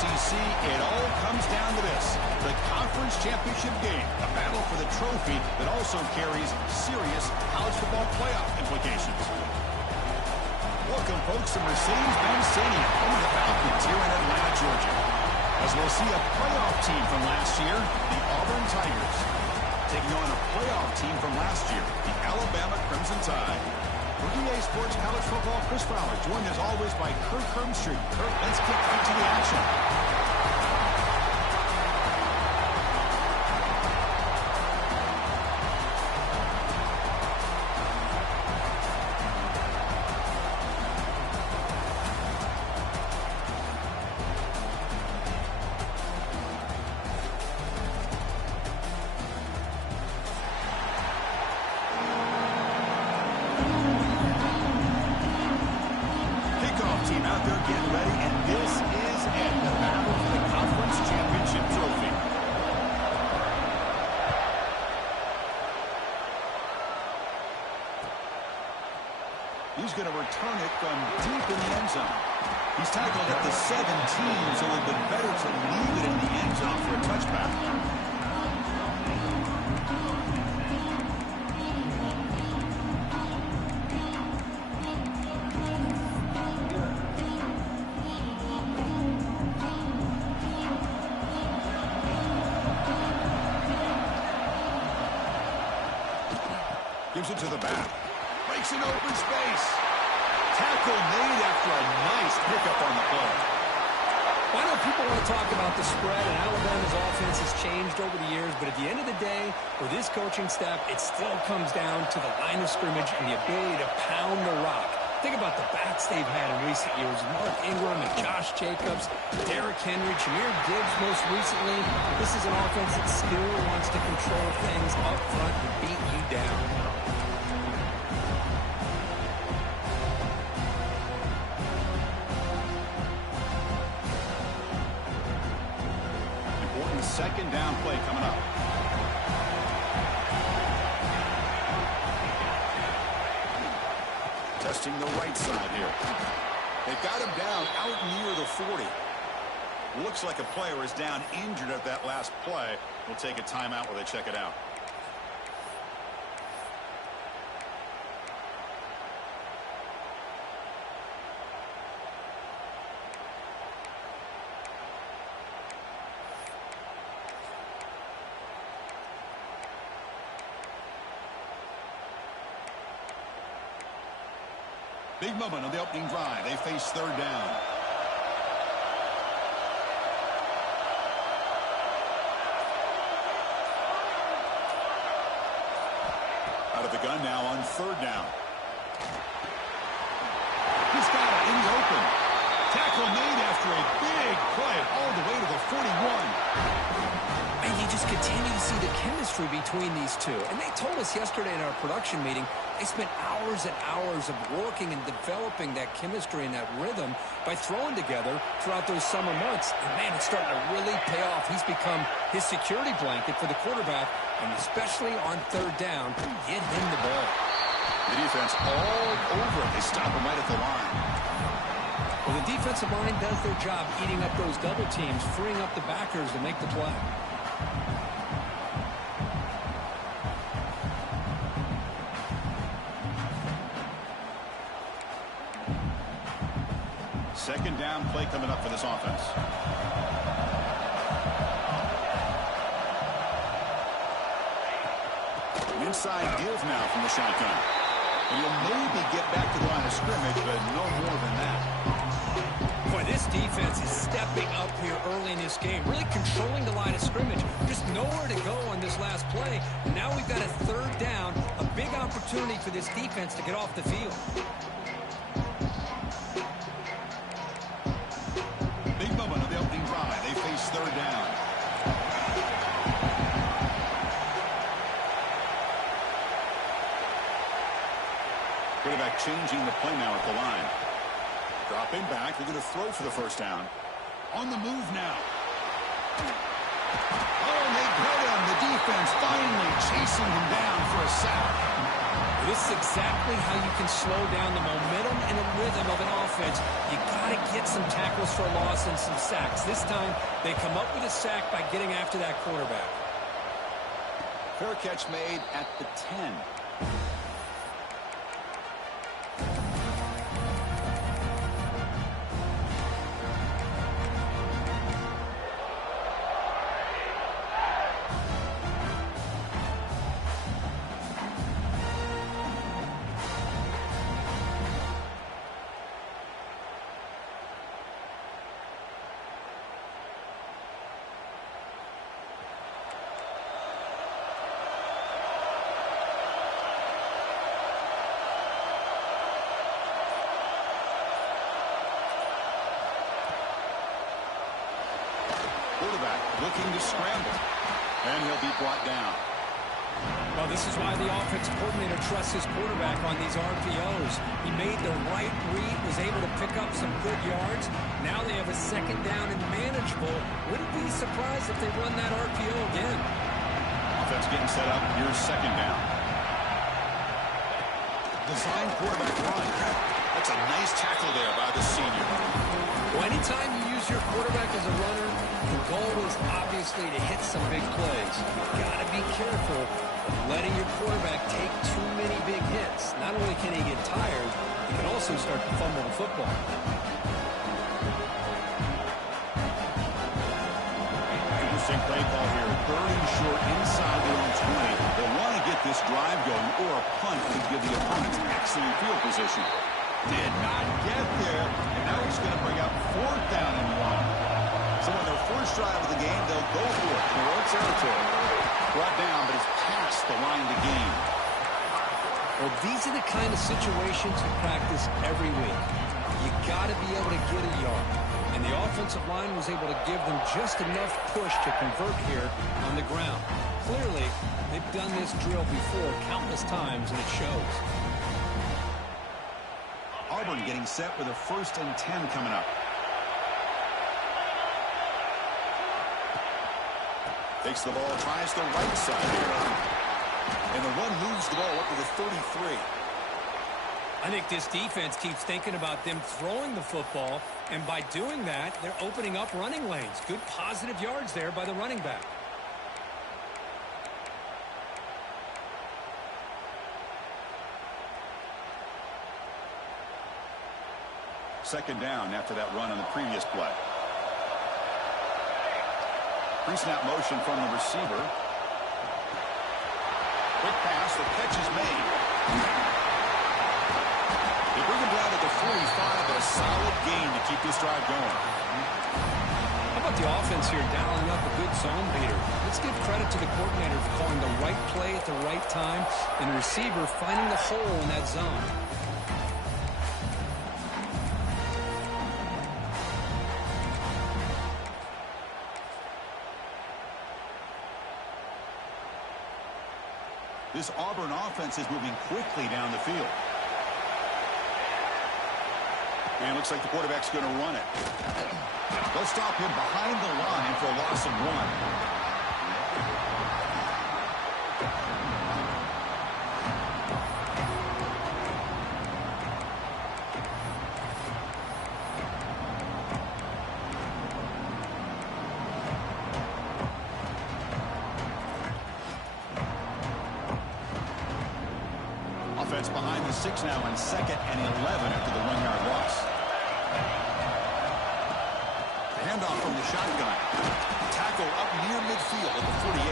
ACC, it all comes down to this. The conference championship game, a battle for the trophy that also carries serious college football playoff implications. Welcome, folks, to Mercedes-Benz Stadium, home of the Falcons here in Atlanta, Georgia. As we'll see a playoff team from last year, the Auburn Tigers, taking on a playoff team from last year, the Alabama Crimson Tide. For EA Sports College Football, Chris Fowler, joined as always by Kirk Herbstreit. Kirk, let's get right to the action. Team out there getting ready, and this is it, the battle for the conference championship trophy. He's going to return it from deep in the end zone. He's tackled at the 17, so it would have been better to leave it in the end zone for a touchback. Gives it to the back. Breaks an open space. Tackle made after a nice pickup on the play. I know people want to talk about the spread, and Alabama's offense has changed over the years, but at the end of the day, for this coaching staff, it still comes down to the line of scrimmage and the ability to pound the rock. Think about the backs they've had in recent years. Mark Ingram and Josh Jacobs, Derrick Henry, Jahmyr Gibbs most recently. This is an offense that still wants to control things up front and beat you down. Second down play coming up. Testing the right side here. They've got him down out near the 40. Looks like a player is down injured at that last play. We'll take a timeout while they check it out. Big moment on the opening drive. They face third down. Out of the gun now on third down. He's got it in the open. Tackle made after a big play all the way to the 41. And you just continue to see the chemistry between these two. And they told us yesterday in our production meeting, they spent hours and hours of working and developing that chemistry and that rhythm by throwing together throughout those summer months. And, man, it's starting to really pay off. He's become his security blanket for the quarterback, and especially on third down, get him the ball. The defense all over it. They stop him right at the line. Well, the defensive line does their job eating up those double teams, freeing up the backers to make the play. Second down play coming up for this offense. Inside deals now from the shotgun. And he'll maybe get back to the line of scrimmage, but no more than that. Boy, this defense is stepping up here early in this game, really controlling the line of scrimmage. Just nowhere to go on this last play. And now we've got a third down, a big opportunity for this defense to get off the field. Big moment of the opening drive. They face third down. Quarterback changing the play now at the line. Dropping back. They're going to throw for the first down. On the move now. Oh, and they get him. The defense finally chasing him down for a sack. This This is exactly how you can slow down the momentum and the rhythm of an offense. You got to get some tackles for a loss and some sacks. This time, they come up with a sack by getting after that quarterback. Fair catch made at the 10. Quarterback looking to scramble, and he'll be brought down. Well, this is why the offensive coordinator trusts his quarterback on these RPOs. He made the right read, was able to pick up some good yards. Now they have a second down and manageable. Wouldn't be surprised if they run that RPO again. Offense getting set up. Here's second down. Design quarterback run. That's a nice tackle there by the senior. Well, anytime you use your quarterback as a runner, the goal is obviously to hit some big plays. You've got to be careful of letting your quarterback take too many big hits. Not only can he get tired, he can also start to fumble the football. Interesting play call here. Third and short inside their own 20. They want to get this drive going, or a punt could give the opponents excellent field position. Did not get there, and now he's going to bring up fourth down and 1. So on their first drive of the game, they'll go for it in their own territory. Brought down, but it's past the line to gain. Well, these are the kind of situations you practice every week. You got to be able to get a yard. And the offensive line was able to give them just enough push to convert here on the ground. Clearly, they've done this drill before countless times, and it shows. Auburn getting set with a 1st and 10 coming up. Takes the ball, tries the right side here. And the run moves the ball up to the 33. I think this defense keeps thinking about them throwing the football, and by doing that, they're opening up running lanes. Good positive yards there by the running back. Second down after that run on the previous play. Pre-snap motion from the receiver. Quick pass, the catch is made. They bring him down to the 45, but a solid gain to keep this drive going. How about the offense here dialing up a good zone beater? Let's give credit to the coordinator for calling the right play at the right time, and the receiver finding the hole in that zone. This Auburn offense is moving quickly down the field. And it looks like the quarterback's going to run it. They'll stop him behind the line for a loss of 1. Offense behind the 6 now in 2nd and 11 after the 1-yard loss. The handoff from the shotgun. Tackle up near midfield at the 48.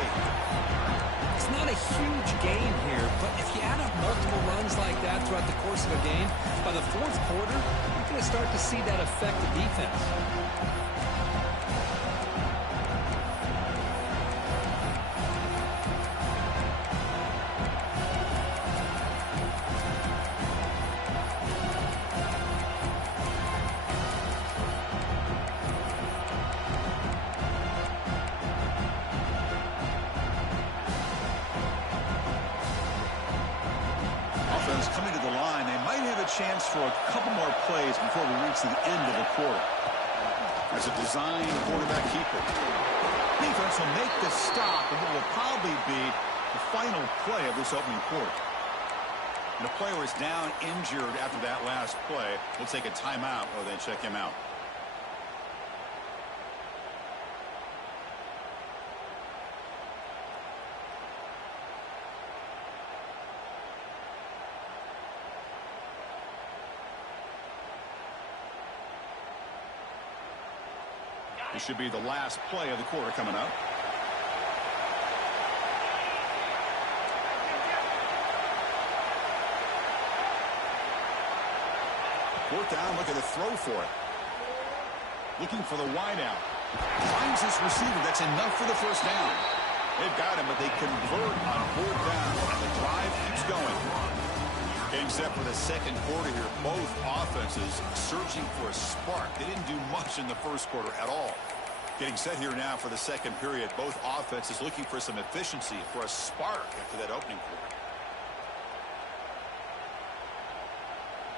It's not a huge gain here, but if you add up multiple runs like that throughout the course of a game, by the 4th quarter, you're going to start to see that affect the defense. Coming to the line, they might have a chance for a couple more plays before we reach the end of the quarter. As a design quarterback keeper. Defense will make the stop, and it will probably be the final play of this opening quarter. And the player is down injured after that last play. We'll take a timeout or then check him out. This should be the last play of the quarter coming up. Fourth down, look at the throw for it. Looking for the wide out. Finds his receiver. That's enough for the first down. They've got him, but they convert on fourth down. And the drive keeps going. Getting set for the second quarter here. Both offenses searching for a spark. They didn't do much in the first quarter at all. Getting set here now for the second period. Both offenses looking for some efficiency, for a spark after that opening quarter.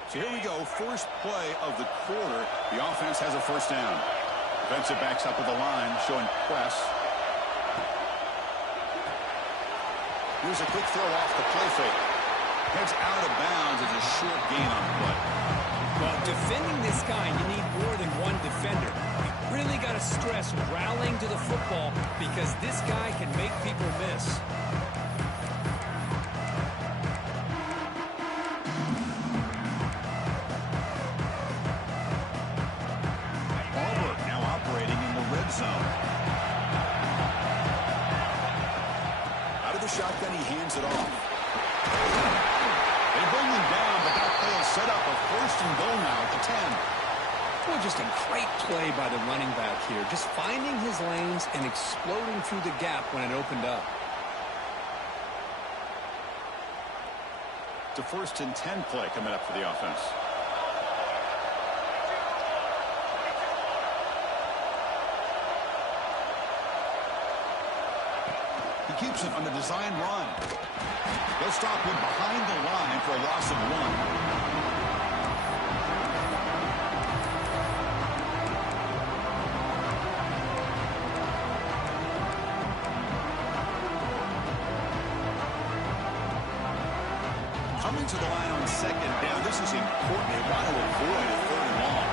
So here we go. First play of the quarter. The offense has a first down. Defensive backs up with the line, showing press. Here's a quick throw off the play fake. Heads out of bounds as a short gain on the play. Well, defending this guy, you need more than one defender. You really got to stress rallying to the football because this guy can make people miss. Auburn now operating in the red zone. Out of the shotgun, he hands it off. They bring him down, but that play is set up a first and goal now at the 10. Well, just a great play by the running back here. Just finding his lanes and exploding through the gap when it opened up. It's a first and 10 play coming up for the offense. He keeps it on the design run. They'll stop him behind the line for a loss of 1. Coming to the line on second down. This is important. They want to avoid a third and long.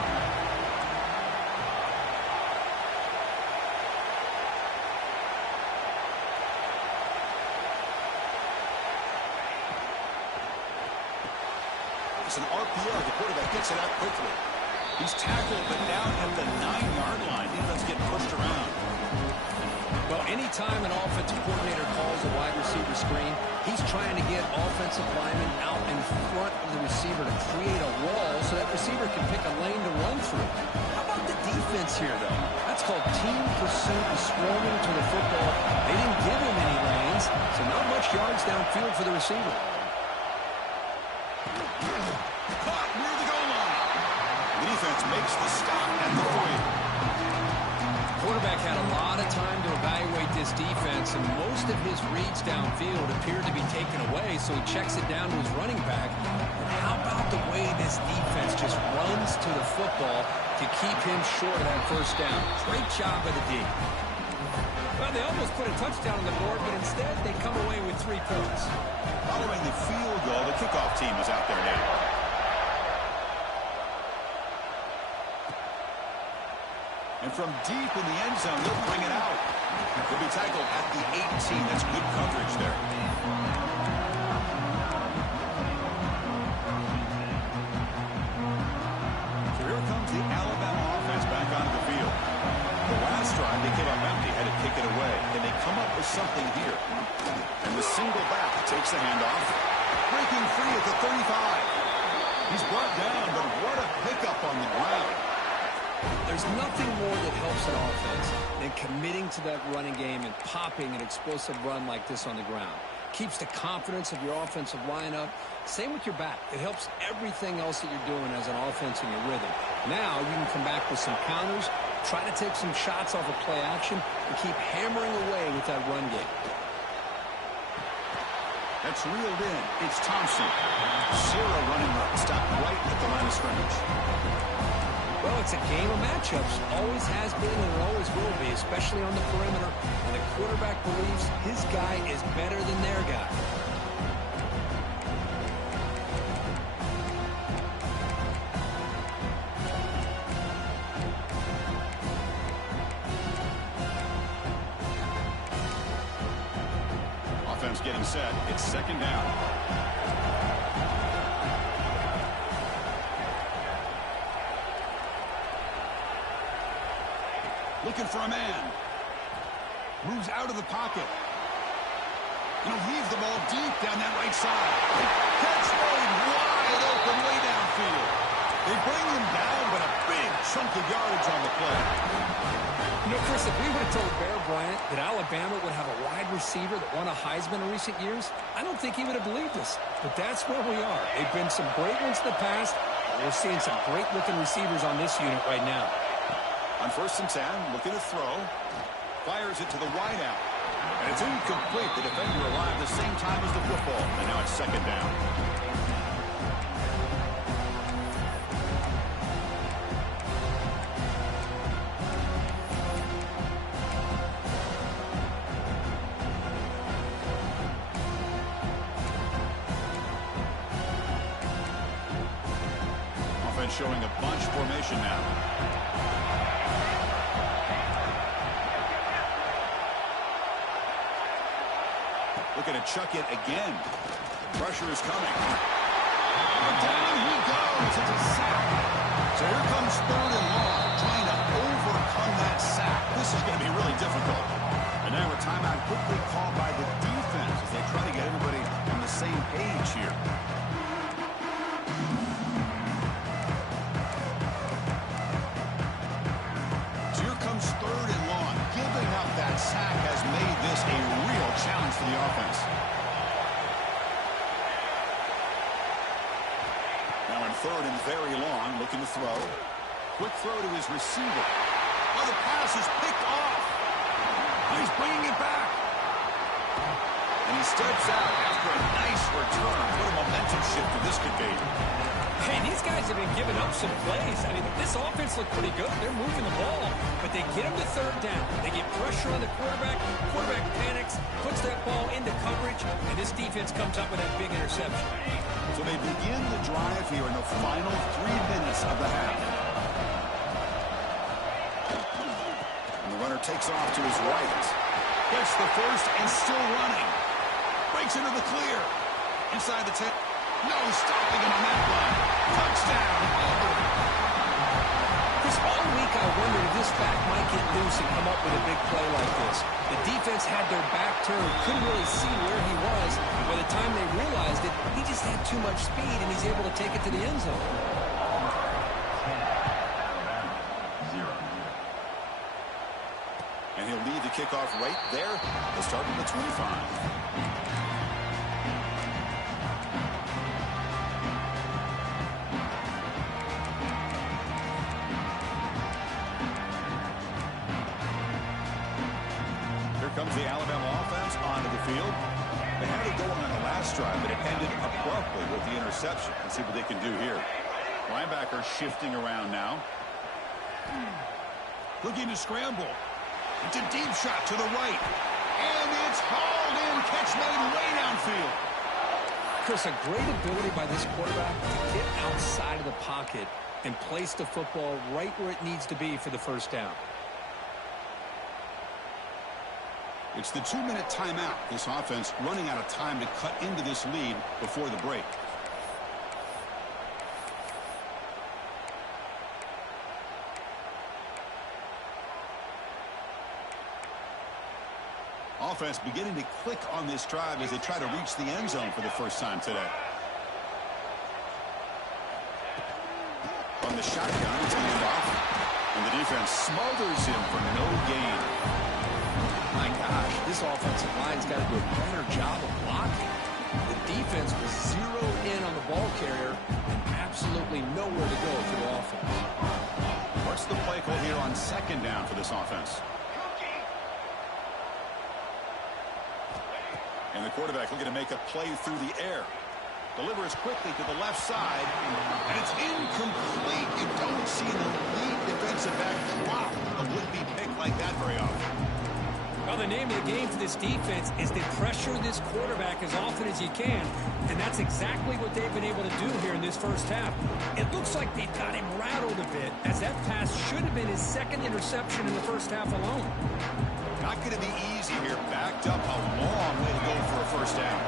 It's an RPO. The quarterback gets it out quickly. He's tackled, but down at the 9-yard line. He doesn't get pushed around. Well, anytime an offensive coordinator calls a wide receiver screen, he's trying to get offensive linemen out in front of the receiver to create a wall so that receiver can pick a lane to run through. How about the defense here, though? That's called team pursuit and swarming to the football. They didn't give him any lanes, so not much yards downfield for the receiver. Caught near the goal line. The defense makes the stop at the 3. Quarterback had a lot of time to evaluate this defense, and most of his reads downfield appeared to be taken away, so he checks it down to his running back. And how about the way this defense just runs to the football to keep him short of that first down? Great job by the D. Well, they almost put a touchdown on the board, but instead they come away with 3 points. Following the field goal, the kickoff team is out there now. And from deep in the end zone, they'll bring it out. He'll be tackled at the 18. That's good coverage there. So here comes the Alabama offense back onto the field. The last drive, they came up empty, had to kick it away. Can they come up with something here? And the single back takes the handoff. Breaking free at the 35. He's brought down, but what a pickup on the ground. There's nothing more that helps an offense than committing to that running game and popping an explosive run like this on the ground. Keeps the confidence of your offensive lineup. Same with your back. It helps everything else that you're doing as an offense in your rhythm. Now you can come back with some counters, try to take some shots off of play action, and keep hammering away with that run game. That's reeled in. It's Thompson. Zero running up. Stop right at the line of scrimmage. Well, it's a game of matchups. Always has been and it always will be, especially on the perimeter. And the quarterback believes his guy is better than their guy. and set. It's second down. Looking for a man. Moves out of the pocket. He'll leave the ball deep down that right side. Catch made wide open way downfield. They bring him down, but a big chunk of yardage on the play. You know, Chris, if we would have told Bear Bryant that Alabama would have a wide receiver that won a Heisman in recent years, I don't think he would have believed us. But that's where we are. They've been some great ones in the past, and we're seeing some great-looking receivers on this unit right now. On 1st and 10, looking to throw. Fires it to the wide out. And it's incomplete. The defender arrived the same time as the football. And now it's second down. Offense showing a bunch formation now. Looking to chuck it again. Pressure is coming. Down he goes. It's a sack. So here comes 3rd and long, trying to overcome that sack. This is going to be really difficult. And now a timeout quickly called by the defense as they try to get everybody on the same page here. So here comes 3rd and long. Giving up that sack has made this a real challenge for the offense. Now in 3rd and very long, looking to throw. Quick throw to his receiver. Oh, the pass is picked off. And he's bringing it back. And he steps out after a nice return. What a momentum shifter this could be. Hey, these guys have been giving up some plays. I mean, this offense looked pretty good. They're moving the ball, but they get them to 3rd down. They get pressure on the quarterback. Quarterback panics, puts that ball into coverage, and this defense comes up with that big interception. So they begin the drive here in the final 3 minutes of the half. And the runner takes off to his right. Gets the first and still running. Breaks into the clear. Inside the 10. No stopping him on that run. Touchdown, Auburn. Chris, all week I wondered if this back might get loose and come up with a big play like this. The defense had their back turned, couldn't really see where he was. By the time they realized it, he just had too much speed, and he's able to take it to the end zone. And he'll lead the kickoff right there. They'll start from the 25. Comes the Alabama offense onto the field. They had it going on the last drive, but it ended abruptly with the interception. Let's see what they can do here. Linebacker shifting around now. Looking to scramble. It's a deep shot to the right. And it's hauled in. Catch made way downfield. Chris, a great ability by this quarterback to get outside of the pocket and place the football right where it needs to be for the first down. It's the 2-minute timeout. This offense running out of time to cut into this lead before the break. Offense beginning to click on this drive as they try to reach the end zone for the first time today. On the shotgun, it's handoff, and the defense smothers him for no gain. My gosh, this offensive line's got to do a better job of blocking. The defense was zeroed in on the ball carrier and absolutely nowhere to go for the offense. What's the play call here on 2nd down for this offense? And the quarterback looking to make a play through the air. Delivers quickly to the left side, and it's incomplete. You don't see an elite defensive back drop a would-be pick like that very often. Well, the name of the game for this defense is to pressure this quarterback as often as you can, and that's exactly what they've been able to do here in this first half. It looks like they've got him rattled a bit, as that pass should have been his 2nd interception in the first half alone. Not going to be easy here. Backed up, a long way to go for a first down.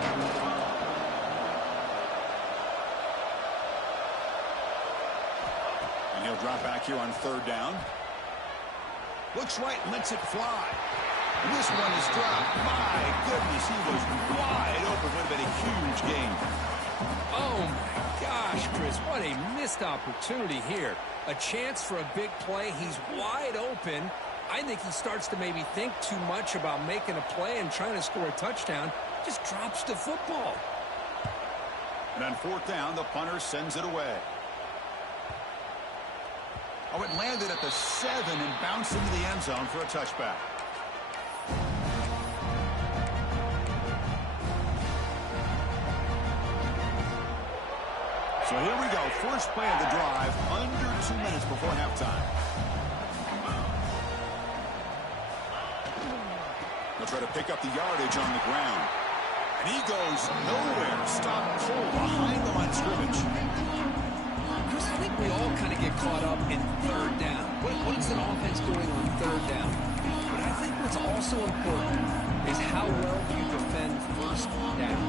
And he'll drop back here on third down. Looks right, lets it fly. And this one is dropped. My goodness, he was wide open. Would have been a huge gain. Oh, my gosh, Chris, what a missed opportunity here. A chance for a big play. He's wide open. I think he starts to maybe think too much about making a play and trying to score a touchdown. Just drops the football. And on fourth down, the punter sends it away. Oh, it landed at the 7 and bounced into the end zone for a touchback. So here we go. First play of the drive, under 2 minutes before halftime. They'll try to pick up the yardage on the ground. And he goes nowhere. Stop pull behind the line of scrimmage. Chris, I think we all kind of get caught up in third down. What is an offense doing on third down? But I think what's also important is how well you defend first down.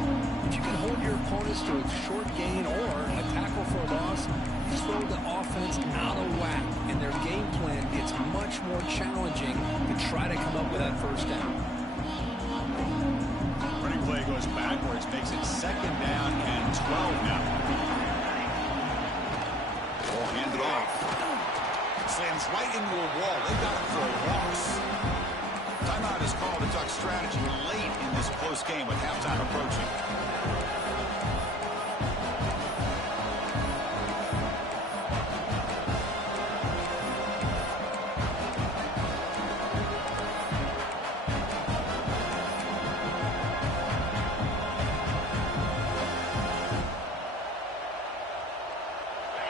If you can hold your opponents to a short gain or a tackle for a loss, you throw the offense out of whack, and their game plan gets much more challenging to try to come up with that first down. Running play goes backwards, makes it second down and 12 now. Ball handed off. Slams right into a wall. They got it for a loss. Timeout is called to talk strategy late in this close game with halftime approaching.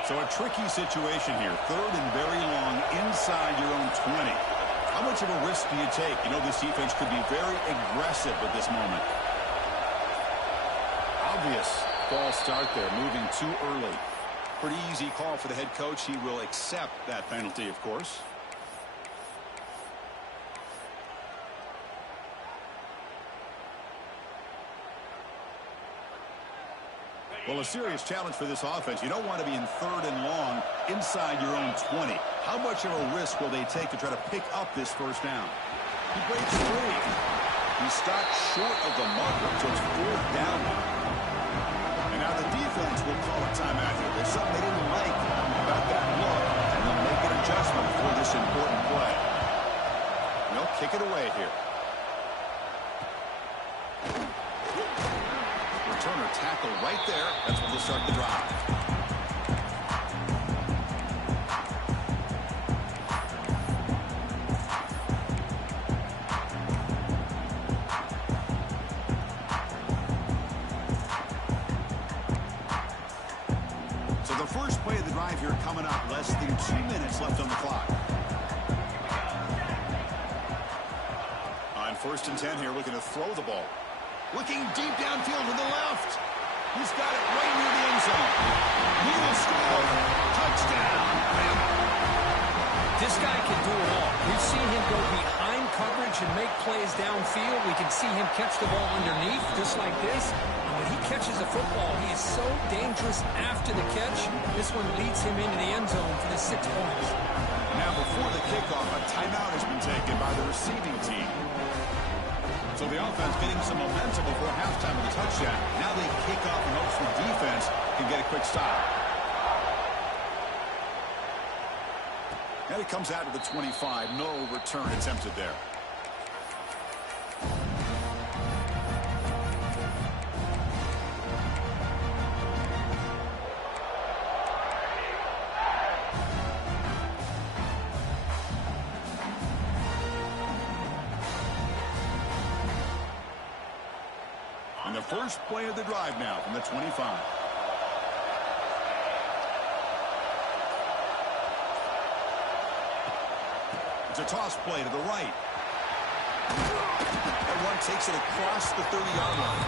So a tricky situation here. Third and very long inside your own 20. How much of a risk do you take? You know, this defense could be very aggressive at this moment. Obvious false start there, moving too early. Pretty easy call for the head coach. He will accept that penalty, of course. Well, a serious challenge for this offense. You don't want to be in third and long inside your own 20. How much of a risk will they take to try to pick up this first down? He breaks free. He stopped short of the marker, so it's fourth down. And now the defense will call a timeout here. There's something they didn't like about that look, and they'll make an adjustment for this important play. And they'll kick it away here. Returner tackle right there. That's when they'll start the drive. So the first play of the drive here coming up. Less than 2 minutes left on the clock. On first and 10 here, looking to throw the ball. Looking deep downfield to the left. He's got it right near the end zone. He will score. Touchdown. This guy can do it all. We've seen him go behind coverage and make plays downfield. We can see him catch the ball underneath, just like this. And when he catches a football, he is so dangerous after the catch. This one leads him into the end zone for the 6 points. Now, before the kickoff, a timeout has been taken by the receiving team. So the offense getting some momentum before halftime with a touchdown. Now they kick off and hopes the defense can get a quick stop. And it comes out to the 25. No return attempted there. And the first play of the drive now from the 25. It's a toss play to the right. And one takes it across the 30-yard line.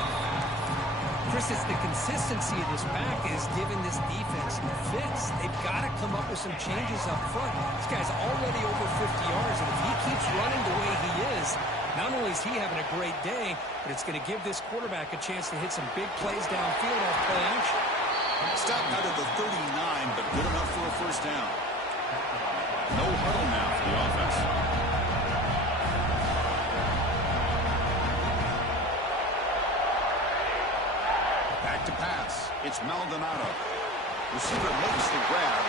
Chris, it's the consistency of this back is giving this defense some fits. They've got to come up with some changes up front. This guy's already over 50 yards, and if he keeps running the way he is, Not only is he having a great day, but it's going to give this quarterback a chance to hit some big plays downfield off play action. Stop out of the 39, but good enough for a first down. No huddle now for the offense. Back to pass. It's Maldonado. Receiver makes the grab.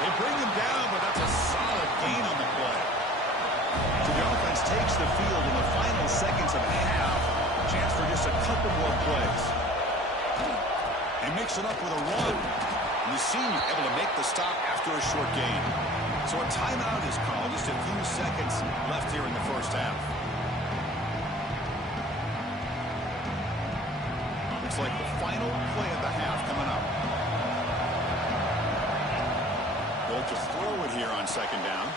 They bring him down, but that's a solid gain on the play. So the offense takes the field in the final seconds of a half. Chance for just a couple more plays. They mix it up with a run. And the senior able to make the stop after a short gain. So a timeout is called. Just a few seconds left here in the first half. Looks like the final play of the half coming up. They'll just throw it here on second down.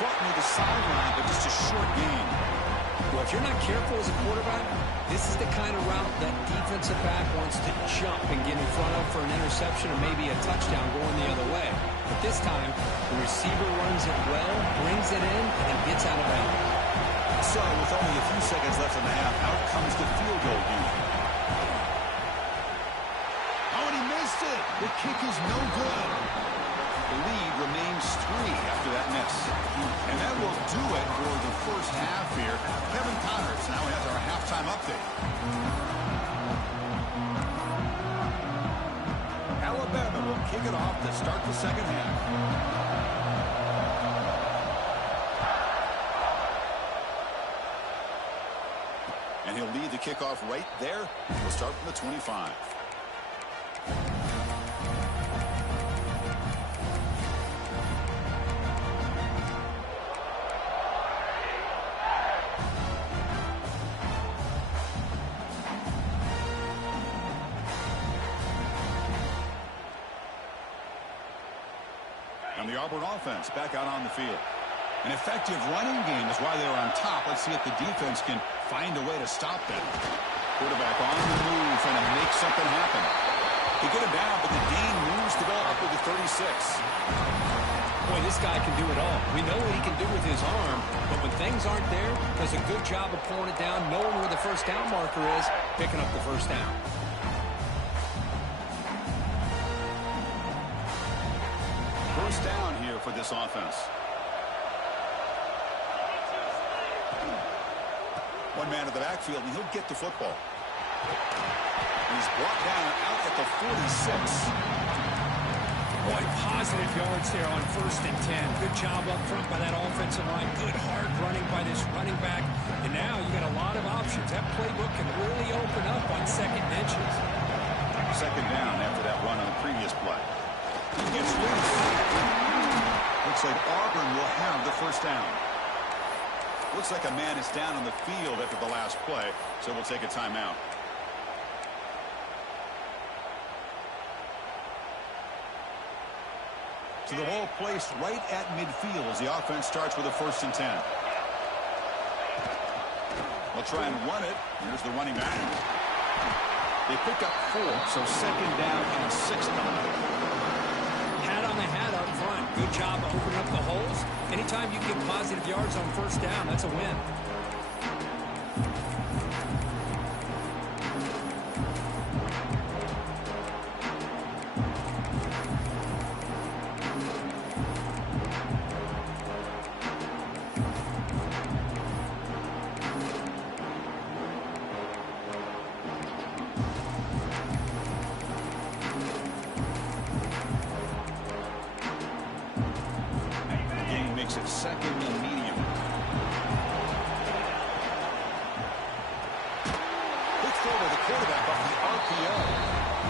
Caught near the sideline, but just a short gain. Well, if you're not careful as a quarterback, this is the kind of route that defensive back wants to jump and get in front of for an interception or maybe a touchdown going the other way. But this time, the receiver runs it well, brings it in, and then gets out of bounds. So, with only a few seconds left in the half, out comes the field goal unit. Oh, and he missed it. The kick is no good. The lead remains 3 after that miss. And that will do it for the first half here. Kevin Connors now has our halftime update. Alabama will kick it off to start the second half. And he'll lead the kickoff right there. We'll start from the 25. And the Auburn offense back out on the field. An effective running game is why they're on top. Let's see if the defense can find a way to stop them. Quarterback on the move, trying to make something happen. He get it down, but the gain moves the ball up to the 36. Boy, this guy can do it all. We know what he can do with his arm, but when things aren't there, does a good job of pulling it down, knowing where the first down marker is, picking up the first down. First down here for this offense. One man in the backfield, and he'll get the football. And he's brought down out at the 46. Boy, positive yards there on 1st and 10. Good job up front by that offensive line. Good hard running by this running back. And now you got a lot of options. That playbook can really open up on second and inches. Second down after that run on the previous play. He gets loose. Looks like Auburn will have the first down. Looks like a man is down on the field after the last play, so we'll take a timeout. So the ball placed right at midfield as the offense starts with a 1st and 10. They'll try and run it. Here's the running back. They pick up 4, so second down and 6 coming up. Hat on the hat up front. Good job of opening up the holes. Anytime you get positive yards on 1st down, that's a win. Makes it second and medium. Quick throw by the quarterback off the RPO.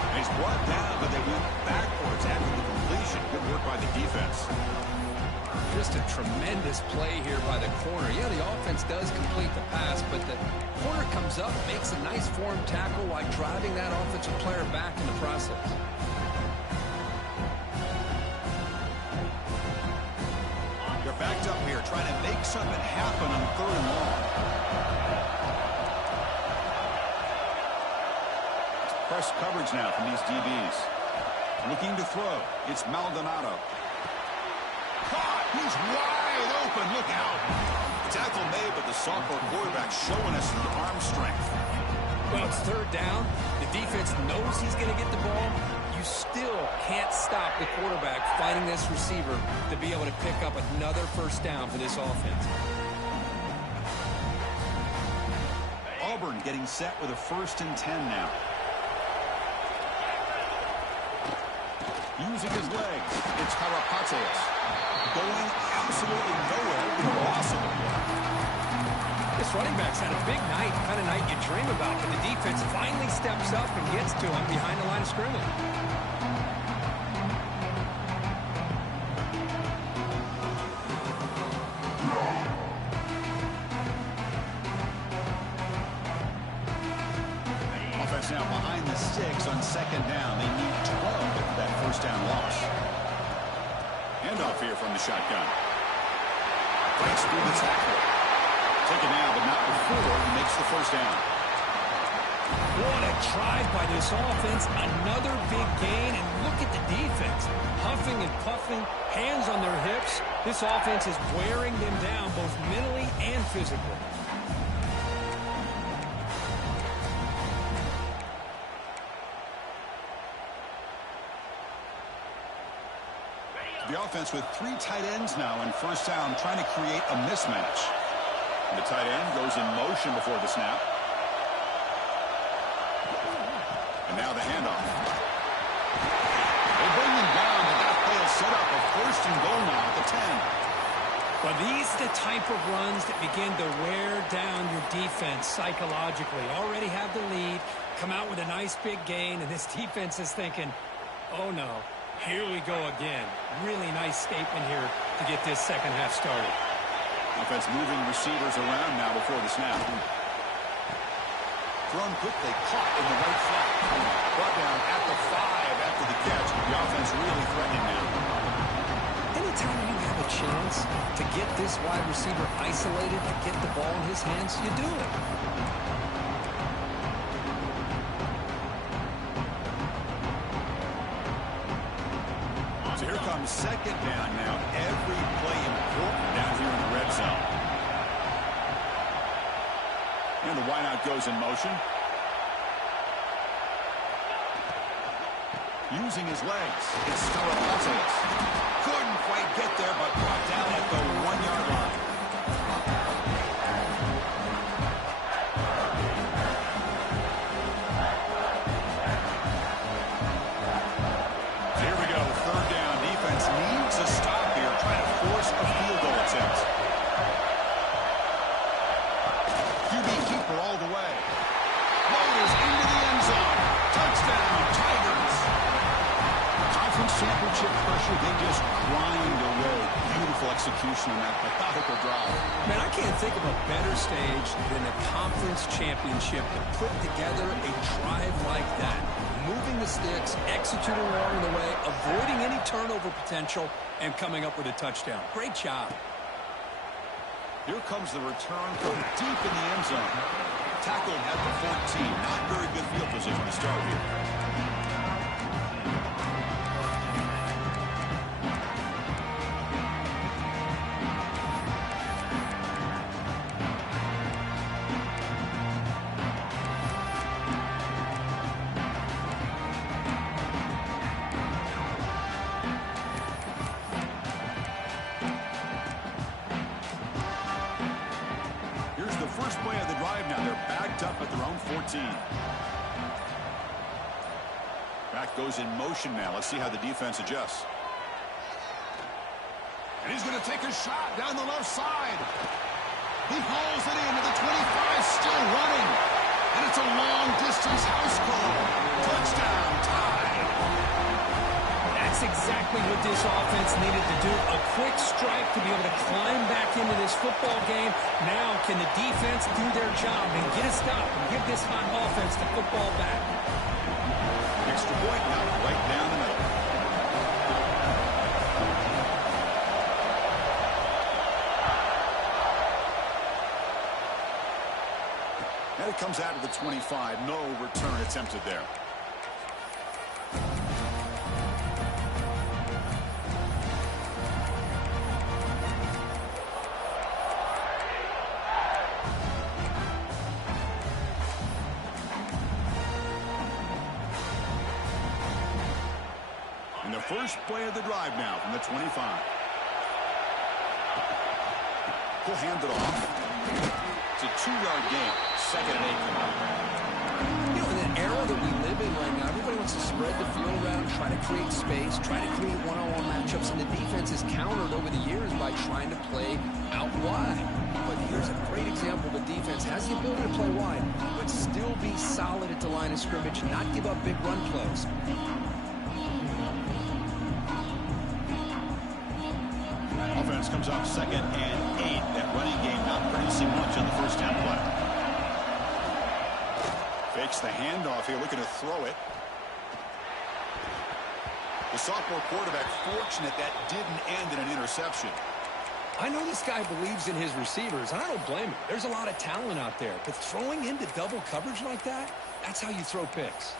And he's brought down, but they went backwards after the completion. Good work by the defense. Just a tremendous play here by the corner. Yeah, the offense does complete the pass, but the corner comes up, makes a nice form tackle while driving that offensive player back in the process. Backed up here, trying to make something happen on 3rd and long. It's press coverage now from these DBs. Looking to throw. It's Maldonado. Caught. He's wide open. Look out. tackle made, but the sophomore quarterback showing us the arm strength. Well, it's third down. The defense knows he's going to get the ball. You still can't stop the quarterback fighting this receiver to be able to pick up another first down for this offense. Auburn getting set with a 1st and 10 now. Using his legs, it's Karapateas. Going absolutely nowhere. Impossible. This running back's had a big night, the kind of night you dream about, but the defense finally steps up and gets to him behind the line of scrimmage. Offense now behind the 6 on 2nd down. They need 12 for that first down loss. Handoff here from the shotgun. Breaks through the tackle. Taken now, but not before he makes the first down. What a drive by this offense. Another big gain, and look at the defense. Huffing and puffing, hands on their hips. This offense is wearing them down both mentally and physically. The offense with 3 tight ends now in first down, trying to create a mismatch. And the tight end goes in motion before the snap. And now the handoff. They bring him down, and that play is set up a 1st and goal now at the 10. Well, these are the type of runs that begin to wear down your defense psychologically. Already have the lead, come out with a nice big gain, and this defense is thinking, oh no, here we go again. Really nice statement here to get this second half started. Offense moving receivers around now before the snap. Thrown quickly, caught in the right flat. Brought down at the 5 after the catch. The offense really threatening now. Anytime you have a chance to get this wide receiver isolated, to get the ball in his hands, you do it. So here comes 2nd down now. Every play important down here in the red zone. And the wideout goes in motion. Using his legs, it's Karapateas. Couldn't quite get there, but brought down at the 1-yard line. Here we go, 3rd down. Defense needs a stop here, trying to force a field goal attempt. QB keeper all the way. Motors into the end zone. Touchdown, Tigers. Conference championship pressure, they just grind away. Beautiful execution on that methodical drive. Man, I can't think of a better stage than a conference championship to put together a drive like that. Moving the sticks, executing along the way, avoiding any turnover potential, and coming up with a touchdown. Great job. Here comes the return from deep in the end zone. Tackled at the 14. Not very good field position to start here. First play of the drive now. They're backed up at their own 14. Back goes in motion now. Let's see how the defense adjusts. And he's going to take a shot down the left side. He hauls it into the 25, still running. And it's a long-distance house call. Touchdown, tied. That's exactly what this offense needed to do. A quick strike to be able to climb back into this football game. Now can the defense do their job and get a stop and give this hot offense the football back? Extra point now, right down the middle. And it comes out of the 25. No return attempted there. first play of the drive now from the 25. He'll hand it off. It's a 2-yard gain. 2nd and 8 coming up. You know, in an era that we live in right now, everybody wants to spread the field around, try to create space, try to create one-on-one matchups, and the defense is countered over the years by trying to play out wide. But here's a great example. The defense has the ability to play wide, but still be solid at the line of scrimmage, not give up big run plays. Offense comes up 2nd and 8. That running game not producing much on the first down play. Fakes the handoff here, looking to throw it. The sophomore quarterback fortunate that didn't end in an interception. I know this guy believes in his receivers, and I don't blame him. There's a lot of talent out there, but throwing into double coverage like that, that's how you throw picks.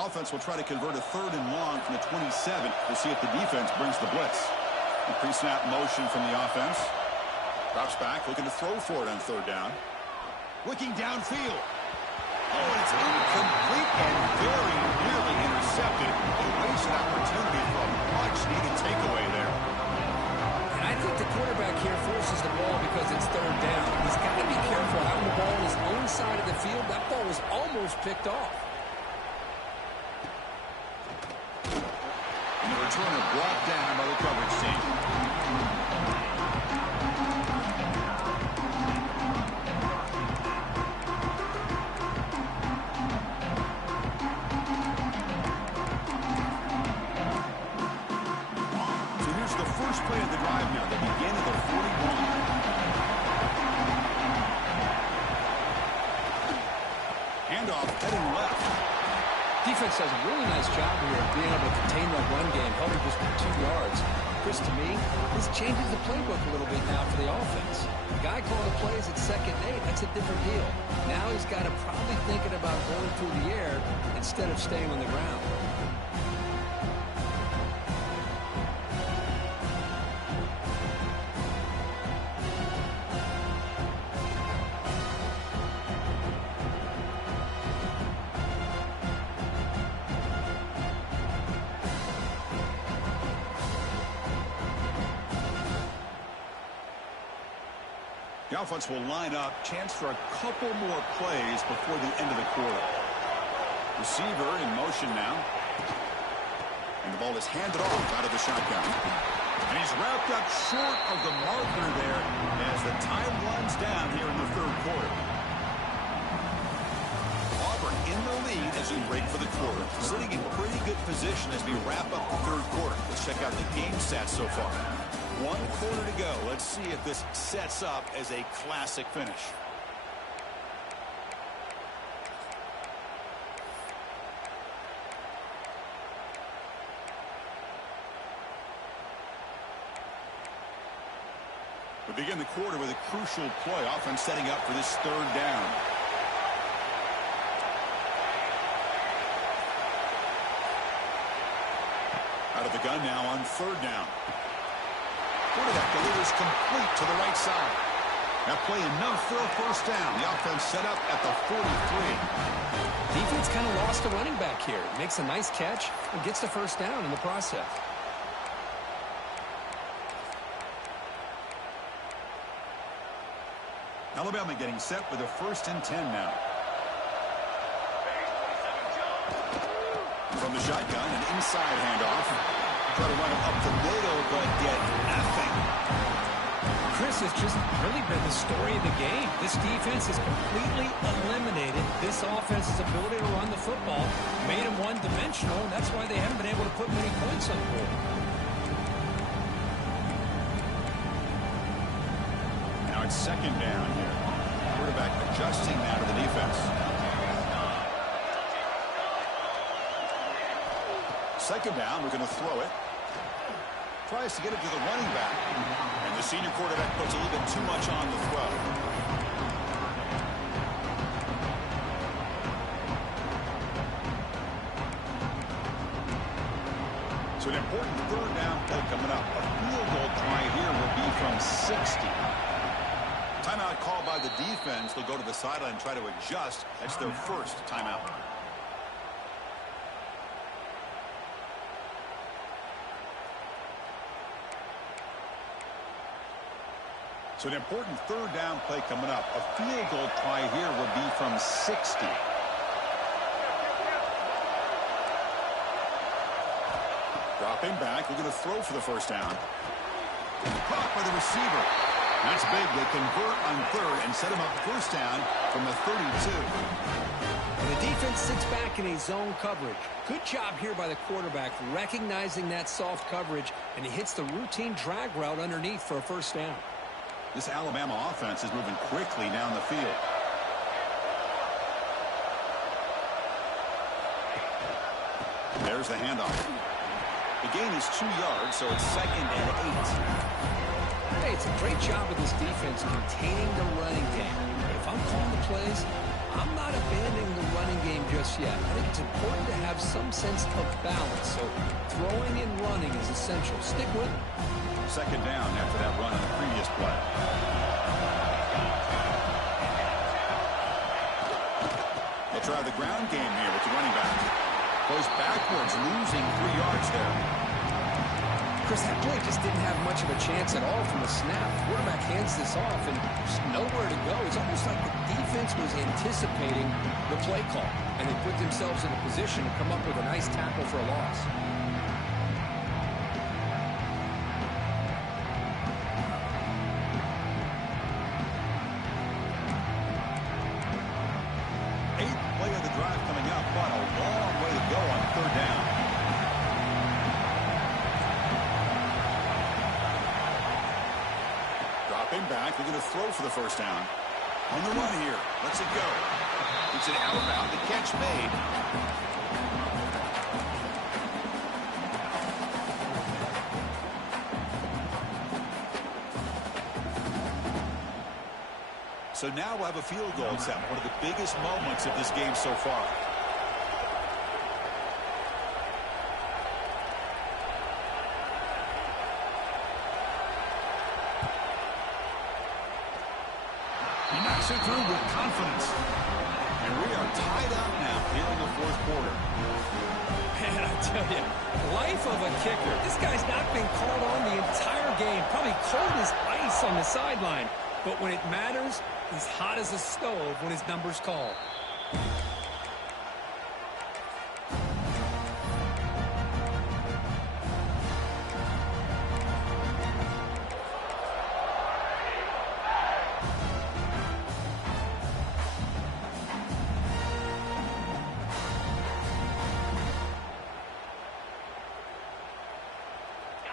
Offense will try to convert a 3rd and long from the 27. We'll see if the defense brings the blitz. The pre-snap motion from the offense. Drops back, looking to throw for it on 3rd down. Looking downfield. Oh, it's incomplete and very nearly intercepted. A wasted opportunity for a much-needed takeaway there. And I think the quarterback here forces the ball because it's 3rd down. He's got to be careful having the ball on his own side of the field. That ball was almost picked off. And the returner brought down by the coverage team. So here's the first play of the drive now. They begin at the 41. Handoff heading left. Defense does a really nice job here of being able to contain that run game, held it just for 2 yards. Chris, to me, this changes the playbook a little bit now for the offense. The guy calling the plays at 2nd and 8, that's a different deal. Now he's got to probably thinking about going through the air instead of staying on the ground. The offense will line up. Chance for a couple more plays before the end of the quarter. Receiver in motion now. And the ball is handed off out of the shotgun. And he's wrapped up short of the marker there as the time runs down here in the 3rd quarter. Auburn in the lead as we break for the quarter. Sitting in pretty good position as we wrap up the 3rd quarter. Let's check out the game stats so far. 1 quarter to go. Let's see if this sets up as a classic finish. We begin the quarter with a crucial play. Offense setting up for this 3rd down. Out of the gun now on 3rd down. Quarterback delivers complete to the right side. That play enough for a 1st down. The offense set up at the 43. Defense kind of lost a running back here. Makes a nice catch and gets the 1st down in the process. Alabama getting set with a 1st and 10 now. From the shotgun, an inside handoff. Try to run it up the middle, but get nothing. Chris, has just really been the story of the game. This defense has completely eliminated this offense's ability to run the football, made them one-dimensional, and that's why they haven't been able to put many points on the board. Now it's 2nd down here. Quarterback adjusting now to the defense. 2nd down, we're going to throw it. Tries to get it to the running back. And the senior quarterback puts a little bit too much on the throw. So an important third down play coming up. A field goal try here will be from 60. Timeout called by the defense. They'll go to the sideline and try to adjust. That's their first timeout. So an important third down play coming up. A field goal try here will be from 60. Dropping back, we're going to throw for the first down. Caught by the receiver. That's big. They convert on third and set him up first down from the 32. And the defense sits back in a zone coverage. Good job here by the quarterback recognizing that soft coverage, and he hits the routine drag route underneath for a first down. This Alabama offense is moving quickly down the field. There's the handoff. The gain is 2 yards, so it's 2nd and 8. Hey, it's a great job of this defense containing the running game. But if I'm calling the plays, I'm not abandoning the running game just yet. I think it's important to have some sense of balance. So throwing and running is essential. Stick with it. 2nd down after that run on the previous play. They'll try the ground game here with the running back. Goes backwards, losing 3 yards there. Chris, that play just didn't have much of a chance at all from the snap. Quarterback hands this off, and there's nowhere to go. It's almost like the defense was anticipating the play call, and they put themselves in a position to come up with a nice tackle for a loss. Back, they're going to throw for the first down. On the run here, lets it go. It's an outbound, the catch made. So now we'll have a field goal attempt, one of the biggest moments of this game so far. It through with confidence. And we are tied up now here in the 4th quarter. Man, I tell you, life of a kicker. This guy's not been called on the entire game. Probably cold as ice on the sideline. But when it matters, he's hot as a stove when his number's called.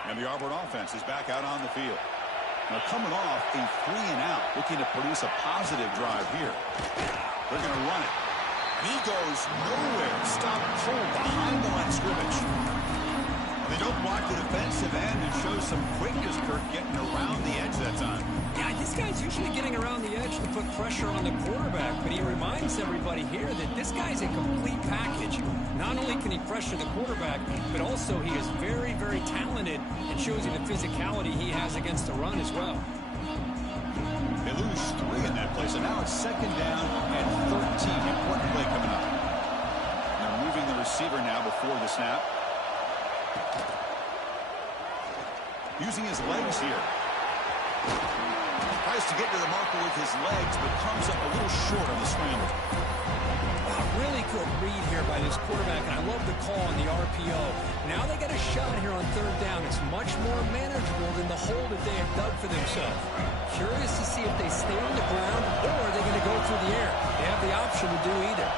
And the Auburn offense is back out on the field. Now coming off a 3-and-out, looking to produce a positive drive here. They're going to run it. And he goes nowhere. Stop cold behind the line of scrimmage. And they don't block the defensive end and show some quickness, Kirk, getting around the edge that time. Yeah, this guy's usually getting around the edge to put pressure on the quarterback, but he reminds everybody here that this guy's a complete package. Not only can he pressure the quarterback, but also he is very, very talented and shows you the physicality he has against the run as well. They lose 3 in that play, so now it's 2nd down and 13. Important play coming up. They're moving the receiver now before the snap. Using his legs here. Tries to get to the marker with his legs, but comes up a little short on the scramble. Really good read here by this quarterback, and I love the call on the RPO. Now they got a shot here on 3rd down. It's much more manageable than the hole that they have dug for themselves. Curious to see if they stay on the ground or are they going to go through the air. They have the option to do either.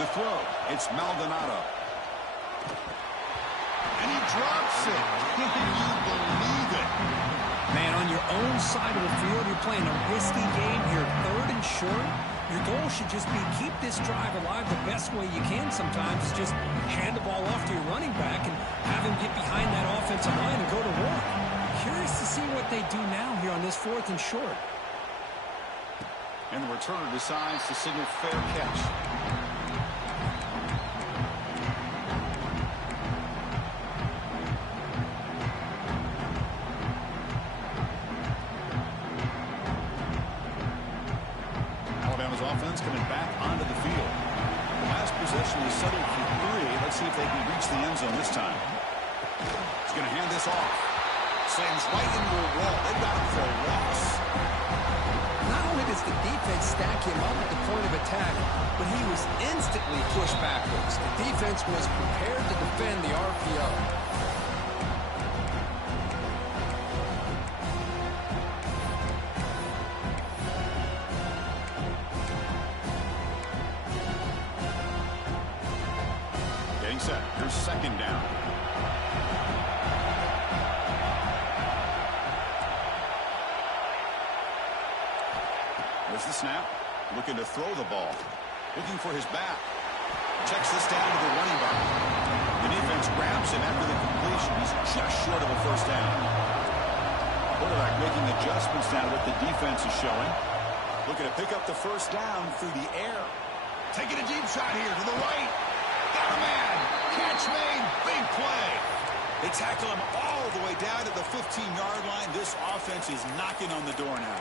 The throw, it's Maldonado. And he drops it. Can you believe it? Man, on your own side of the field, you're playing a risky game here, 3rd and short. Your goal should just be keep this drive alive the best way you can sometimes. Is just hand the ball off to your running back and have him get behind that offensive line and go to work. Curious to see what they do now here on this 4th and short. And the returner decides to signal fair catch. Alabama's offense coming back onto the field. The last possession is settled for 3. Let's see if they can reach the end zone this time. He's going to hand this off. Slams right into a wall. They've got him for a loss. Not only does the defense stack him up at the point of attack, but he was instantly pushed backwards. The defense was prepared to defend the RPO. Getting set. Here's 2nd down. There's the snap. Looking to throw the ball. Looking for his back. Checks this down to the running back. The defense grabs him after the completion. He's just short of a 1st down. Quarterback making adjustments now to what the defense is showing. Looking to pick up the 1st down through the air. Taking a deep shot here to the right. Got a man. Catch made. Big play. They tackle him all the way down to the 15-yard line. This offense is knocking on the door now.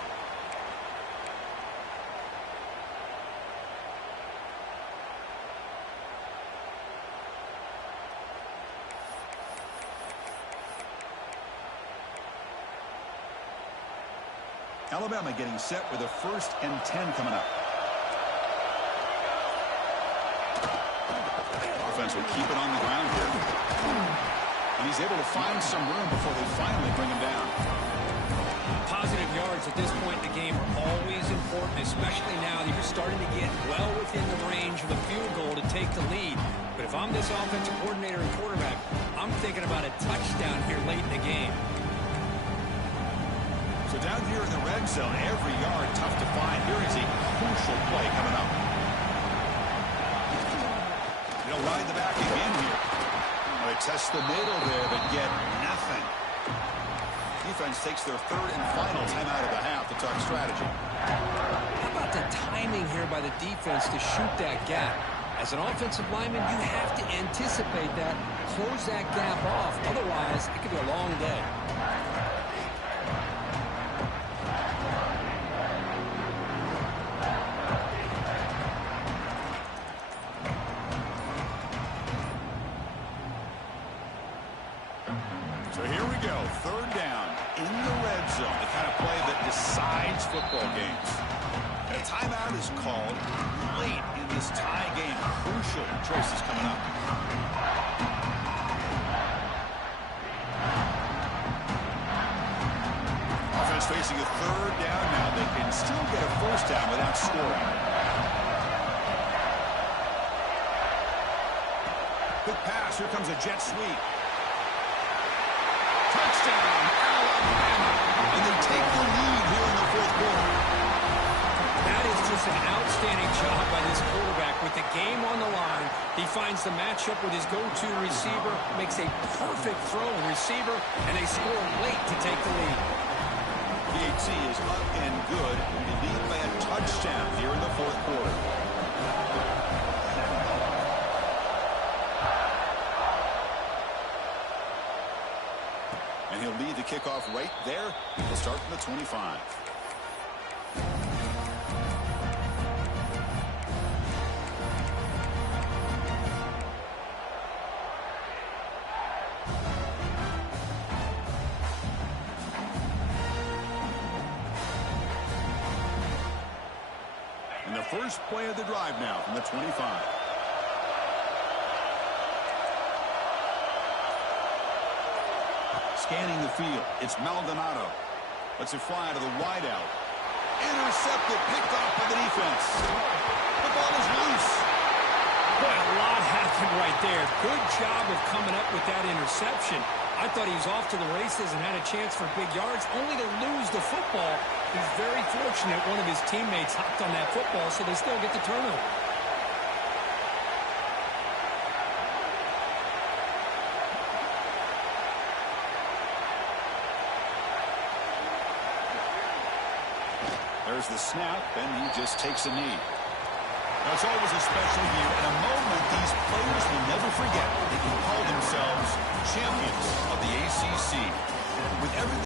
Alabama getting set with a 1st and 10 coming up. Offense will keep it on the ground here. And he's able to find some room before they finally bring him down. Positive yards at this point in the game are always important, especially now that you're starting to get well within the range of a field goal to take the lead. But if I'm this offensive coordinator and quarterback, I'm thinking about a touchdown here late in the game. So down here in the red zone, every yard tough to find. Here is a crucial play coming up. They'll ride the back again here. They test the middle there, but get nothing. Defense takes their 3rd and final timeout of the half to talk strategy. How about the timing here by the defense to shoot that gap? As an offensive lineman, you have to anticipate that, close that gap off. Otherwise, it could be a long day. So here we go, 3rd down in the red zone, the kind of play that decides football games. And a timeout is called late in this tie game. Crucial choices coming up. Offense facing a 3rd down now. They can still get a 1st down without scoring. Quick pass, here comes a jet sweep. Touchdown, Alabama. And they take the lead here in the 4th quarter. That is just an outstanding job by this quarterback. With the game on the line, he finds the matchup with his go-to receiver, makes a perfect throw and receiver, and they score late to take the lead. PAT is up and good. They lead by a touchdown here in the 4th quarter. And he'll lead the kickoff right there. He'll start from the 25. And the first play of the drive now from the 25. Scanning the field, it's Maldonado. Lets it fly to the wideout. Intercepted, picked off by the defense. The ball is loose. Boy, a lot happened right there. Good job of coming up with that interception. I thought he was off to the races and had a chance for big yards, only to lose the football. He's very fortunate one of his teammates hopped on that football, so they still get the turnover. There's the snap, and he just takes a knee. Now, it's always a special year and a moment these players will never forget. They can call themselves champions of the ACC. With everything